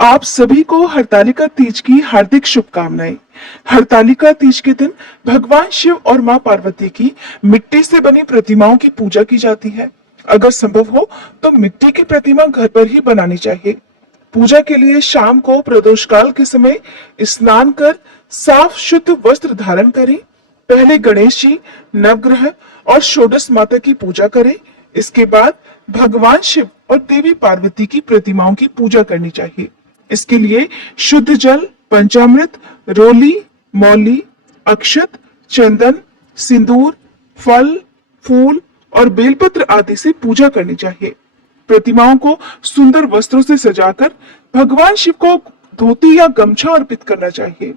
आप सभी को हरतालिका तीज की हार्दिक शुभकामनाएं। हरतालिका तीज के दिन भगवान शिव और मां पार्वती की मिट्टी से बनी प्रतिमाओं की पूजा की जाती है। अगर संभव हो तो मिट्टी की प्रतिमा घर पर ही बनानी चाहिए। पूजा के लिए शाम को प्रदोष काल के समय स्नान कर साफ शुद्ध वस्त्र धारण करें। पहले गणेश जी, नवग्रह और षोडश माता की पूजा करें। इसके बाद भगवान शिव और देवी पार्वती की प्रतिमाओं की पूजा करनी चाहिए। इसके लिए शुद्ध जल, पंचामृत, रोली, मौली, अक्षत, चंदन, सिंदूर, फल, फूल और बेलपत्र आदि से पूजा करनी चाहिए। प्रतिमाओं को सुंदर वस्त्रों से सजाकर भगवान शिव को धोती या गमछा अर्पित करना चाहिए।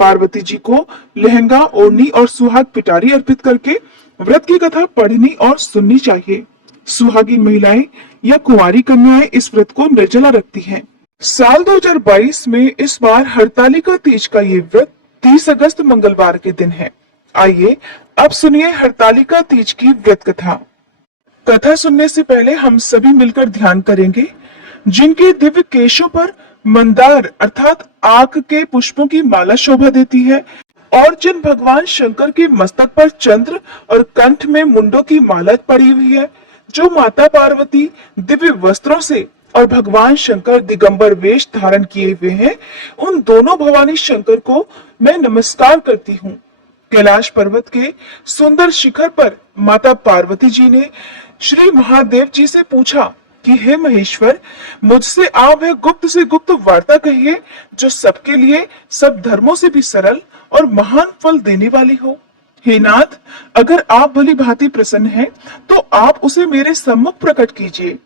पार्वती जी को लहंगा, ओढ़नी और सुहाग पिटारी अर्पित करके व्रत की कथा पढ़नी और सुननी चाहिए। सुहागी महिलाएं या कुंवारी कन्याएं इस व्रत को निर्जला रखती हैं। साल 2022 में इस बार हरतालिका तीज का ये व्रत 30 अगस्त मंगलवार के दिन है। आइए अब सुनिए हरतालिका तीज की व्रत कथा। कथा सुनने से पहले हम सभी मिलकर ध्यान करेंगे। जिनके दिव्य केशों पर मंदार अर्थात आक के पुष्पों की माला शोभा देती है और जिन भगवान शंकर के मस्तक पर चंद्र और कंठ में मुंडों की माला पड़ी हुई है, जो माता पार्वती दिव्य वस्त्रों से और भगवान शंकर दिगंबर वेश धारण किए हुए हैं, उन दोनों भवानी शंकर को मैं नमस्कार करती हूँ। कैलाश पर्वत के सुंदर शिखर पर माता पार्वती जी ने श्री महादेव जी से पूछा कि हे महेश्वर, मुझसे आप वह गुप्त से गुप्त वार्ता कहिए जो सबके लिए, सब धर्मों से भी सरल और महान फल देने वाली हो। हे नाथ, अगर आप भली भांति प्रसन्न हैं, तो आप उसे मेरे सम्मुख प्रकट कीजिए।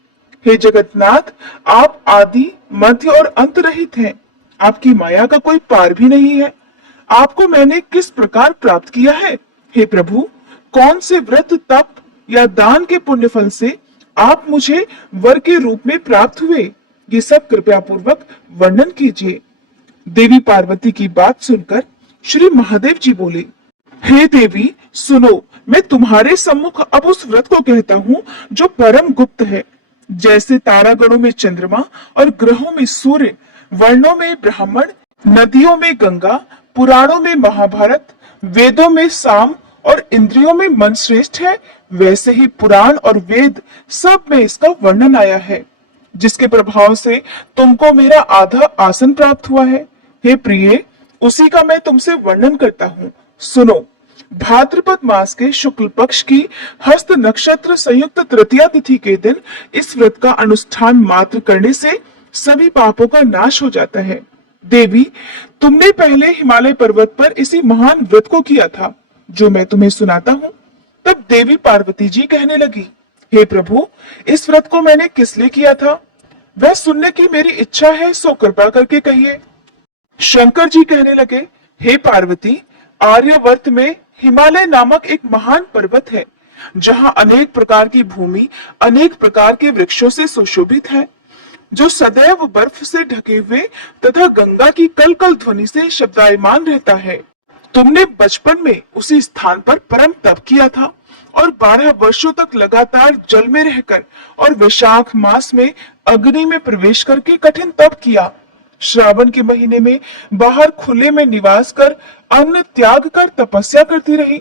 हे जगन्नाथ, आप आदि, मध्य और अंत रहित हैं। आपकी माया का कोई पार भी नहीं है। आपको मैंने किस प्रकार प्राप्त किया है? हे प्रभु, कौन से व्रत, तप या दान के पुण्य फल से आप मुझे वर के रूप में प्राप्त हुए, ये सब कृपया पूर्वक वर्णन कीजिए। देवी पार्वती की बात सुनकर श्री महादेव जी बोले, हे देवी सुनो, मैं तुम्हारे सम्मुख अब उस व्रत को कहता हूँ जो परम गुप्त है। जैसे तारागणों में चंद्रमा और ग्रहों में सूर्य, वर्णों में ब्राह्मण, नदियों में गंगा, पुराणों में महाभारत, वेदों में साम और इंद्रियों में मन श्रेष्ठ है, वैसे ही पुराण और वेद सब में इसका वर्णन आया है, जिसके प्रभाव से तुमको मेरा आधा आसन प्राप्त हुआ है। हे प्रिय, उसी का मैं तुमसे वर्णन करता हूँ। सुनो, भाद्रपद मास के शुक्ल पक्ष की हस्त नक्षत्र संयुक्त तृतीया तिथि के दिन इस व्रत का अनुष्ठान मात्र करने से सभी पापों का नाश हो जाता है। देवी, तुमने पहले हिमालय पर्वत पर इसी महान व्रत को किया था, जो मैं तुम्हें सुनाता हूँ। तब देवी पार्वती जी कहने लगी, हे प्रभु, इस व्रत को मैंने किस लिए किया था, वह सुनने की मेरी इच्छा है, सो कृपा करके कहिए। शंकर जी कहने लगे, हे पार्वती, आर्यवर्त में हिमालय नामक एक महान पर्वत है, जहाँ अनेक प्रकार की भूमि अनेक प्रकार के वृक्षों से सुशोभित है, जो सदैव बर्फ से ढके हुए तथा गंगा की कल कल ध्वनि से शब्दायमान रहता है। तुमने बचपन में उसी स्थान पर परम तप किया था और 12 वर्षों तक लगातार जल में रहकर और वैशाख मास में अग्नि में प्रवेश करके कठिन तप किया। श्रावण के महीने में बाहर खुले में निवास कर अन्न त्याग कर तपस्या करती रही।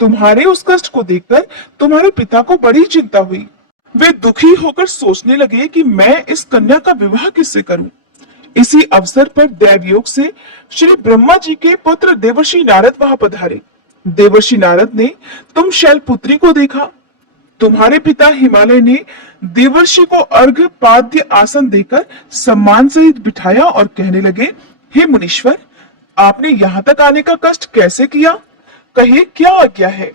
तुम्हारे उस कष्ट को देखकर तुम्हारे पिता को बड़ी चिंता हुई। वे दुखी होकर सोचने लगे कि मैं इस कन्या का विवाह किससे करूं। इसी अवसर पर दैवयोग से श्री ब्रह्मा जी के पुत्र देवर्षि नारद वहां पधारे। देवर्षि नारद ने तुम शैलपुत्री को देखा। तुम्हारे पिता हिमालय ने देवर्षि को अर्घ्य पाद्य आसन देकर सम्मान सहित बिठाया और कहने लगे, हे मुनीश्वर, आपने यहाँ तक आने का कष्ट कैसे किया? कहिए, क्या आज्ञा है?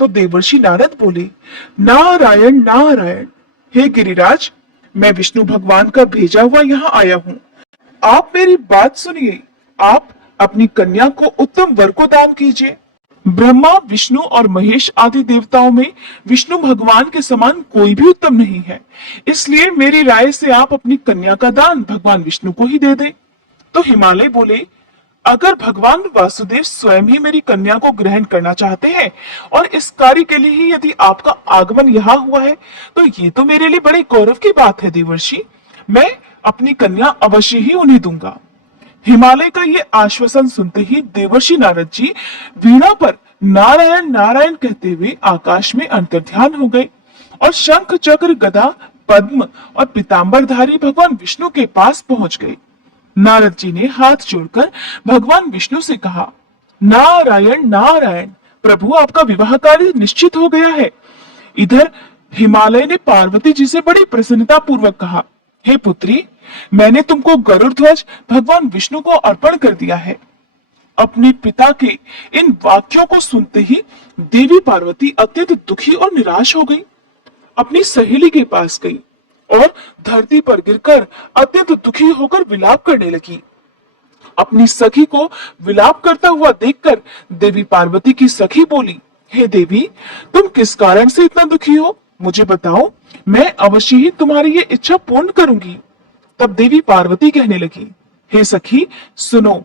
तो देवर्षि नारद बोले, नारायण नारायण, हे गिरिराज, मैं विष्णु भगवान का भेजा हुआ यहाँ आया हूँ। आप मेरी बात सुनिए। आप अपनी कन्या को उत्तम वर को दान कीजिए। ब्रह्मा, विष्णु और महेश आदि देवताओं में विष्णु भगवान के समान कोई भी उत्तम नहीं है। इसलिए मेरी राय से आप अपनी कन्या का दान भगवान विष्णु को ही दे दें। तो हिमालय बोले, अगर भगवान वासुदेव स्वयं ही मेरी कन्या को ग्रहण करना चाहते हैं और इस कार्य के लिए ही यदि आपका आगमन यहाँ हुआ है, तो ये तो मेरे लिए बड़े गौरव की बात है देवर्षि। मैं अपनी कन्या अवश्य ही उन्हें दूंगा। हिमालय का ये आश्वासन सुनते ही देवर्षि नारद जी वीणा पर नारायण नारायण कहते हुए आकाश में अंतर्ध्यान हो गए और शंख चक्र गदा पद्म और पीतांबरधारी भगवान विष्णु के पास पहुंच गए। नारद जी ने हाथ जोड़कर भगवान विष्णु से कहा, नारायण नारायण, प्रभु आपका विवाह कार्य निश्चित हो गया है। इधर हिमालय ने पार्वती जी से बड़ी प्रसन्नता पूर्वक कहा, हे पुत्री, मैंने तुमको गरुड़ ध्वज भगवान विष्णु को अर्पण कर दिया है। अपने पिता के इन वाक्यों को सुनते ही देवी पार्वती अत्यंत दुखी और निराश हो गई। अपनी सहेली के पास गई और धरती पर गिरकर अत्यंत दुखी होकर विलाप करने लगी। अपनी सखी को विलाप करता हुआ देखकर देवी पार्वती की सखी बोली, हे देवी, तुम किस कारण से इतना दुखी हो, मुझे बताओ, मैं अवश्य ही तुम्हारी ये इच्छा पूर्ण करूंगी। तब देवी पार्वती कहने लगी, हे सखी सुनो,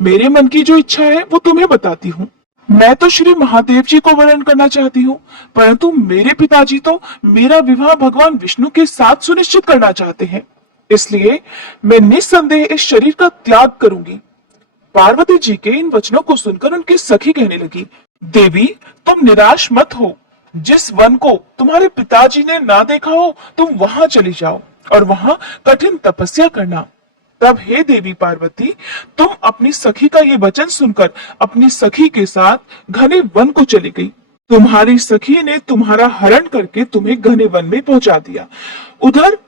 मेरे मन की जो इच्छा है वो तुम्हें बताती हूँ। मैं तो श्री महादेव जी को वरण करना चाहती हूँ, परंतु मेरे पिताजी तो मेरा विवाह भगवान विष्णु के साथ सुनिश्चित करना चाहते हैं, इसलिए मैं निस्संदेह इस शरीर का त्याग करूंगी। पार्वती जी के इन वचनों को सुनकर उनकी सखी कहने लगी, देवी, तुम निराश मत हो। जिस वन को तुम्हारे पिताजी ने ना देखा हो, तुम वहां चली जाओ और वहां कठिन तपस्या करना। तब हे देवी पार्वती, तुम अपनी सखी का ये वचन सुनकर अपनी सखी के साथ घने वन को चली गई। तुम्हारी सखी ने तुम्हारा हरण करके तुम्हें घने वन में पहुंचा दिया। उधर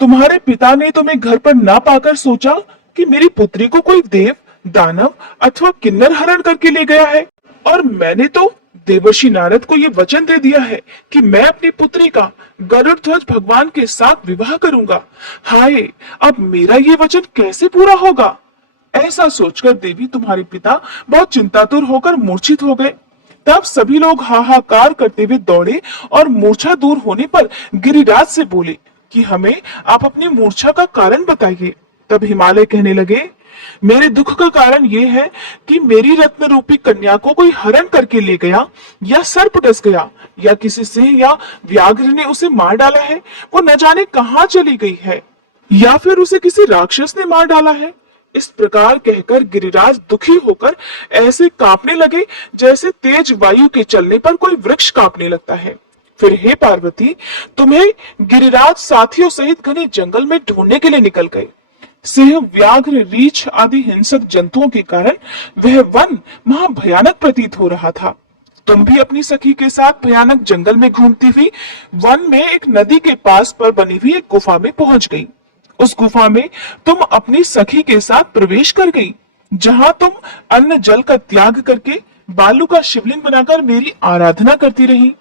तुम्हारे पिता ने तुम्हें घर पर ना पाकर सोचा कि मेरी पुत्री को कोई देव, दानव अथवा किन्नर हरण करके ले गया है, और मैंने तो देवर्षि नारद को ये वचन दे दिया है कि मैं अपनी पुत्री का गरुड़ ध्वज भगवान के साथ विवाह करूंगा। हाय, अब मेरा ये वचन कैसे पूरा होगा? ऐसा सोचकर देवी तुम्हारे पिता बहुत चिंतातुर होकर मूर्छित हो गए। तब सभी लोग हाहाकार करते हुए दौड़े और मूर्छा दूर होने पर गिरिराज से बोले कि हमें आप अपनी मूर्छा का कारण बताइए। तब हिमालय कहने लगे, मेरे दुख का कारण यह है कि मेरी रत्न रूपी कन्या को कोई हरण करके ले गया, या सर्प डस गया, या किसी सिंह या व्याघ्र ने उसे मार डाला है। वो न जाने कहां चली गई है, या फिर उसे किसी राक्षस ने मार डाला है। इस प्रकार कहकर गिरिराज दुखी होकर ऐसे कांपने लगे जैसे तेज वायु के चलने पर कोई वृक्ष कांपने लगता है। फिर हे पार्वती, तुम्हें गिरिराज साथियों सहित घने जंगल में ढूंढने के लिए निकल गए। सिंह, व्याघ्र, रीछ आदि हिंसक जंतुओं के कारण वह वन महा भयानक प्रतीत हो रहा था। तुम भी अपनी सखी के साथ भयानक जंगल में घूमती हुई वन में एक नदी के पास पर बनी हुई एक गुफा में पहुंच गई। उस गुफा में तुम अपनी सखी के साथ प्रवेश कर गई, जहां तुम अन्न जल का त्याग करके बालू का शिवलिंग बनाकर मेरी आराधना करती रही।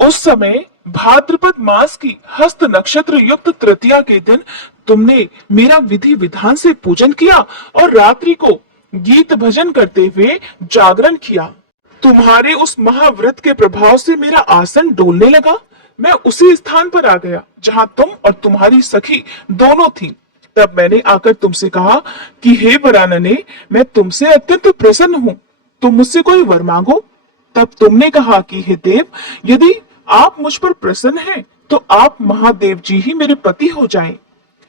उस समय भाद्रपद मास की हस्त नक्षत्र युक्त तृतीया के दिन तुमने मेरा विधि विधान से पूजन किया और रात्रि को गीत भजन करते हुए जागरण किया। तुम्हारे उस महाव्रत के प्रभाव से मेरा आसन डोलने लगा। मैं उसी स्थान पर आ गया जहां तुम और तुम्हारी सखी दोनों थी। तब मैंने आकर तुमसे कहा कि हे वरानने, मैं तुमसे अत्यंत प्रसन्न हूँ, तुम मुझसे कोई वर मांगो। तब तुमने कहा कि हे देव, यदि आप मुझ पर प्रसन्न हैं, तो आप महादेव जी ही मेरे पति हो जाएं।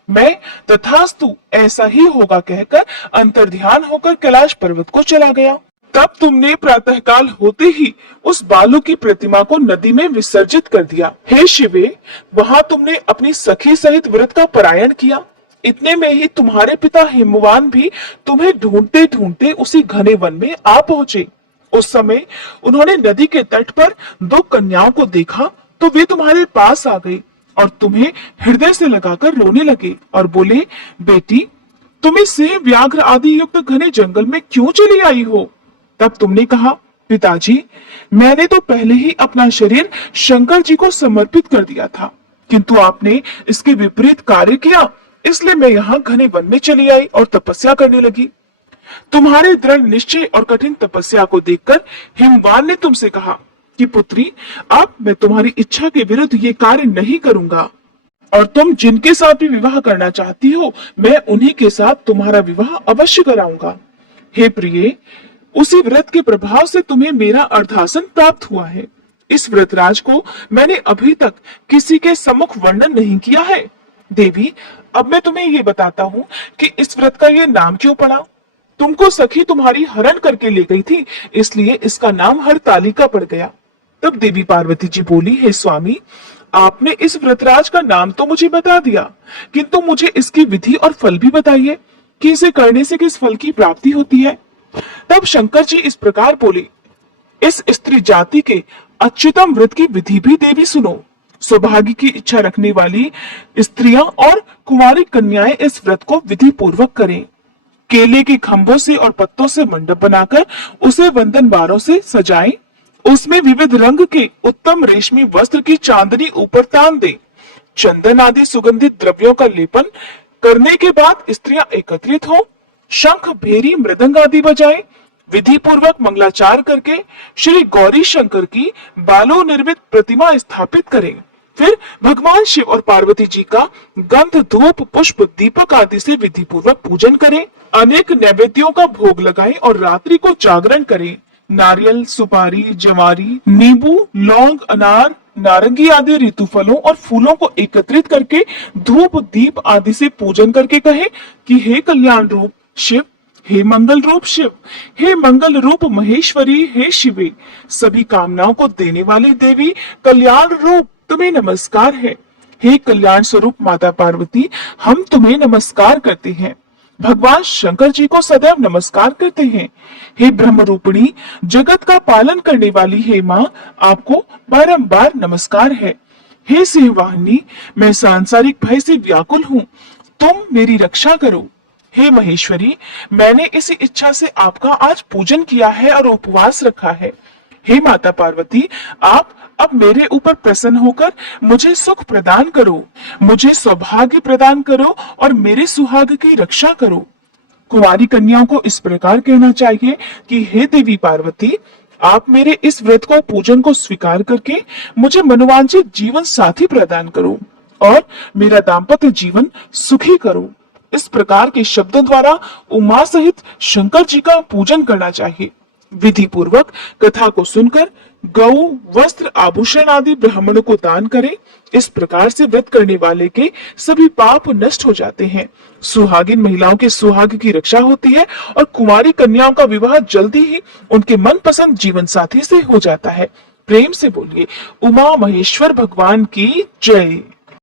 मैं तथास्तु ऐसा ही होगा कहकर अंतर्ध्यान होकर कैलाश पर्वत को चला गया। तब तुमने प्रातःकाल होते ही उस बालू की प्रतिमा को नदी में विसर्जित कर दिया। हे शिवे, वहां तुमने अपनी सखी सहित व्रत का परायण किया। इतने में ही तुम्हारे पिता हिमवान भी तुम्हें ढूंढते ढूंढते उसी घने वन में आ पहुंचे। उस समय उन्होंने नदी के तट पर दो कन्याओं को देखा तो वे तुम्हारे पास आ गई और तुम्हें हृदय से लगाकर रोने लगे और बोले, बेटी, तुम इस सिंह, व्याघ्र आदि युक्त घने जंगल में क्यों चली आई हो? तब तुमने कहा, पिताजी, मैंने तो पहले ही अपना शरीर शंकर जी को समर्पित कर दिया था, किंतु आपने इसके विपरीत कार्य किया, इसलिए मैं यहाँ घने वन में चली आई और तपस्या करने लगी। तुम्हारे दृढ़ निश्चय और कठिन तपस्या को देखकर हिमवान ने तुमसे कहा कि पुत्री, अब मैं तुम्हारी इच्छा के विरुद्ध ये कार्य नहीं करूंगा, और तुम जिनके साथ भी विवाह करना चाहती हो, मैं उन्हीं के साथ तुम्हारा विवाह अवश्य कराऊंगा। हे प्रिय, उसी व्रत के प्रभाव से तुम्हें मेरा अर्धासन प्राप्त हुआ है। इस व्रतराज को मैंने अभी तक किसी के सम्मुख वर्णन नहीं किया है। देवी, अब मैं तुम्हें ये बताता हूँ कि इस व्रत का ये नाम क्यों पड़ा। तुमको सखी तुम्हारी हरण करके ले गई थी, इसलिए इसका नाम हरतालिका पड़ गया। तब देवी पार्वती जी बोली, हे स्वामी, आपने इस व्रतराज का नाम तो मुझे बता दिया, किंतु मुझे इसकी विधि और फल भी बताइए कि इसे करने से किस फल की प्राप्ति होती है। तब शंकर जी इस प्रकार बोले, इस स्त्री जाति के अच्युतम व्रत की विधि भी देवी सुनो। सौभाग्य की इच्छा रखने वाली स्त्रियां और कुंवारी कन्याएं इस व्रत को विधि पूर्वक करें। केले के खंभों से और पत्तों से मंडप बनाकर उसे वंदन बारों से सजाएं। उसमें विविध रंग के उत्तम रेशमी वस्त्र की चांदनी ऊपर तान दें। चंदन आदि सुगंधित द्रव्यों का लेपन करने के बाद स्त्रियां एकत्रित हों, शंख, भेरी, मृदंग आदि बजाएं, विधि पूर्वक मंगलाचार करके श्री गौरी शंकर की बालो निर्मित प्रतिमा स्थापित करें। फिर भगवान शिव और पार्वती जी का गंध, धूप, पुष्प, दीपक आदि से विधि पूर्वक पूजन करें। अनेक नैवेद्यों का भोग लगाएं और रात्रि को जागरण करें। नारियल, सुपारी, जवारी, नींबू, लौंग, अनार, नारंगी आदि ऋतु फलों और फूलों को एकत्रित करके धूप, दीप आदि से पूजन करके कहे कि हे कल्याण रूप शिव, हे मंगल रूप शिव, हे मंगल रूप महेश्वरी, हे शिवे, सभी कामनाओं को देने वाली देवी, कल्याण रूप तुम्हें नमस्कार है। हे कल्याण स्वरूप माता पार्वती, हम तुम्हें नमस्कार करते हैं। भगवान शंकर जी को सदैव नमस्कार करते हैं। हे ब्रह्म रूपिणी, जगत का पालन करने वाली हे माँ, आपको बारंबार नमस्कार है। हे सिंहवाहिनी, मैं सांसारिक भय से व्याकुल हूँ, तुम मेरी रक्षा करो। हे महेश्वरी, मैंने इसी इच्छा से आपका आज पूजन किया है और उपवास रखा है। हे माता पार्वती, आप अब मेरे ऊपर प्रसन्न होकर मुझे सुख प्रदान करो, मुझे सौभाग्य प्रदान करो और मेरे सुहाग की रक्षा करो। कुंवारी कन्याओं को इस प्रकार कहना चाहिए कि हे देवी पार्वती, आप मेरे इस व्रत को पूजन को स्वीकार करके मुझे मनोवांछित जीवन साथी प्रदान करो और मेरा दाम्पत्य जीवन सुखी करो। इस प्रकार के शब्दों द्वारा उमा सहित शंकर जी का पूजन करना चाहिए। विधि पूर्वक कथा को सुनकर गौ, वस्त्र, आभूषण आदि ब्राह्मणों को दान करें। इस प्रकार से व्रत करने वाले के सभी पाप नष्ट हो जाते हैं। सुहागिन महिलाओं के सुहाग की रक्षा होती है और कुंवारी कन्याओं का विवाह जल्दी ही उनके मनपसंद जीवन साथी से हो जाता है। प्रेम से बोलिए उमा महेश्वर भगवान की जय।